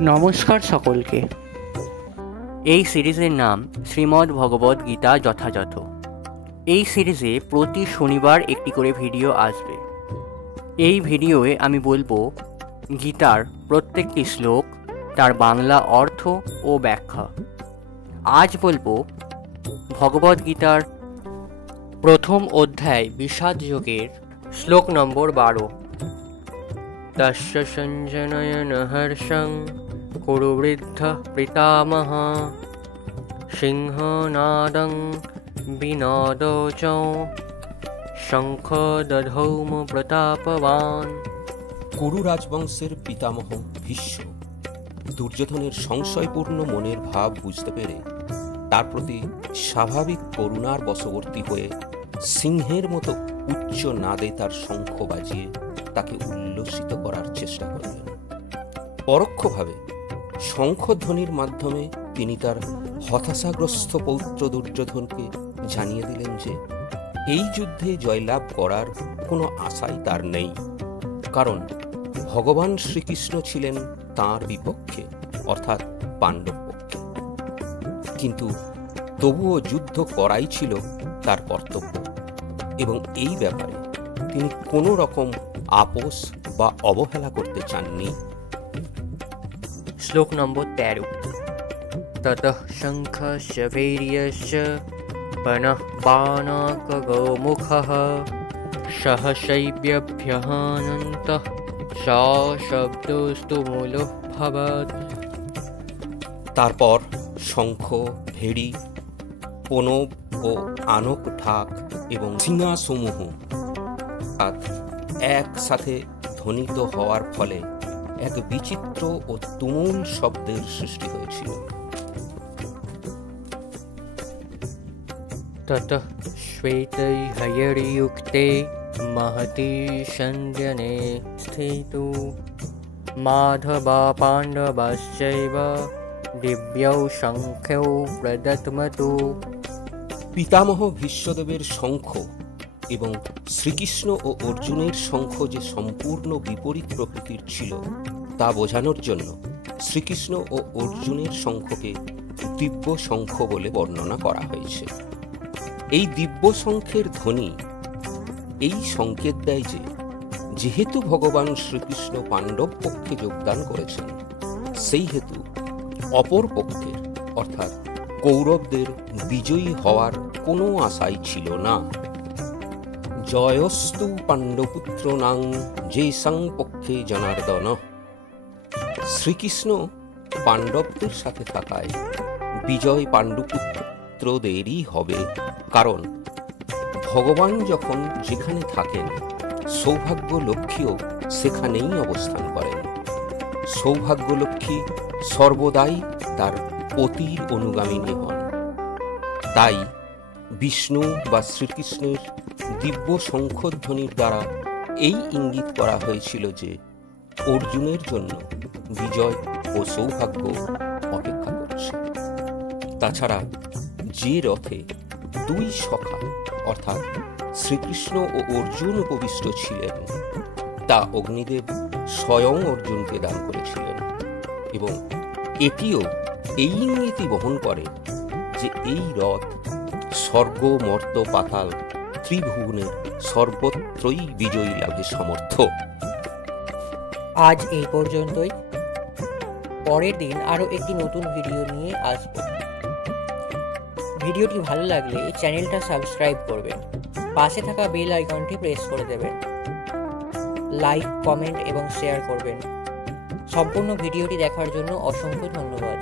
নমস্কার সকলকে। এই সিরিজের নাম শ্রীমদ্ ভগবদ্ গীতা যথাযথ। এই সিরিজে প্রতি শনিবার একটি করে ভিডিও আসবে। এই ভিডিওয়ে আমি বলবো গীতার প্রত্যেকটি শ্লোক, তার বাংলা অর্থ ও ব্যাখ্যা। আজ বলবো ভগবদ্ গীতার প্রথম অধ্যায় বিষাদ যোগের শ্লোক নম্বর 12। তস্য সঞ্জনয়ন হর্ষং কুরু বৃদ্ধ পিতামহ সিংহনাদং বিনোদোচৌ শঙ্খ দধৌম প্রতাপবান। কুরু রাজবংশের পিতামহ ভীষ্ম দুর্যোধনের সংশয়পূর্ণ মনের ভাব বুঝতে পেরে তার প্রতি স্বাভাবিক করুণার বশবর্তী হয়ে সিংহের মতো উচ্চ নাদে তার শঙ্খ বাজিয়ে তাকে উল্লসিত করার চেষ্টা করলেন। পরোক্ষভাবে শঙ্খধ্বনির মাধ্যমে তিনি তার হতাশাগ্রস্ত পৌত্র দুর্যোধনকে জানিয়ে দিলেন যে এই যুদ্ধে জয়লাভ করার কোনো আশাই তার নেই, কারণ ভগবান শ্রীকৃষ্ণ ছিলেন তাঁর বিপক্ষে, অর্থাৎ পাণ্ডব পক্ষে। কিন্তু তবুও যুদ্ধ করাই ছিল তার কর্তব্য, এবং এই ব্যাপারে তিনি কোনো রকম আপোষ বা অবহেলা করতে চাননি। শ্লোক নম্বর 13। ততঃ শঙ্খস্য বীর্যস্য বনঃ বাণাকগৌমুখঃ সহসৈব্যভ্যহানন্তঃ সশব্দস্তু মূলঃভবৎ। তারপর শঙ্খ, ভেড়ি, প্রণব ও আনক ঢাক এবং সিংহাসমূহ একসাথে ধ্বনিত হওয়ার ফলে এক বিচিত্র ও তুমুল শব্দের সৃষ্টি হয়েছিল। ততঃ শ্বেতৈর্হয়ৈর্যুক্তে মহতি সঞ্জনে স্থিতো মাধবা পাণ্ডবাশ্চৈব দিব্যৌ শঙ্খৌ প্রদত্মতু। পিতামহ ভীষ্মদেবের শঙ্খ এবং শ্রীকৃষ্ণ ও অর্জুনের শঙ্খ যে সম্পূর্ণ বিপরীত প্রকৃতির ছিল তা বোঝানোর জন্য শ্রীকৃষ্ণ ও অর্জুনের শঙ্খকে দিব্য শঙ্খ বলে বর্ণনা করা হয়েছে। এই দিব্য শঙ্খের ধ্বনি এই সংকেত দেয় যে যেহেতু ভগবান শ্রীকৃষ্ণ পাণ্ডব পক্ষে যোগদান করেছেন, সেই হেতু অপর পক্ষের অর্থাৎ কৌরবদের বিজয়ী হওয়ার কোনো আশাই ছিল না। জয়স্তু পাণ্ডপুত্রনাং যেসাং পক্ষে জনার্দন। শ্রীকৃষ্ণ পাণ্ডবদের সাথে থাকায় বিজয় পাণ্ডুপুত্রদেরই হবে, কারণ ভগবান যখন যেখানে থাকেন সৌভাগ্য লক্ষ্মীও সেখানেই অবস্থান করেন। সৌভাগ্য লক্ষ্মী সর্বদাই তার পতির অনুগামিনী হন। তাই বিষ্ণু বা শ্রীকৃষ্ণের দিব্য শঙ্খধ্বনির দ্বারা এই ইঙ্গিত করা হয়েছিল যে অর্জুনের জন্য বিজয় ও সৌভাগ্য অপেক্ষা করছে। তাছাড়া যে রথে দুই সখা অর্থাৎ শ্রীকৃষ্ণ ও অর্জুন উপবিষ্ট ছিলেন তা অগ্নিদেব স্বয়ং অর্জুনকে দান করেছিলেন, এবং এটিও এই ইঙ্গিতই বহন করে যে এই রথ স্বর্গ, মর্ত, পাতাল ত্রিভুবনের সর্বত্রই বিজয়ী লাভে সমর্থ। আজ এই পর্যন্তই। পরের দিন আরও একটি নতুন ভিডিও নিয়ে আসব। ভিডিওটি ভালো লাগলে চ্যানেলটা সাবস্ক্রাইব করবেন, পাশে থাকা বেল আইকনটি প্রেস করে দেবেন, লাইক, কমেন্ট এবং শেয়ার করবেন। সম্পূর্ণ ভিডিওটি দেখার জন্য অসংখ্য ধন্যবাদ।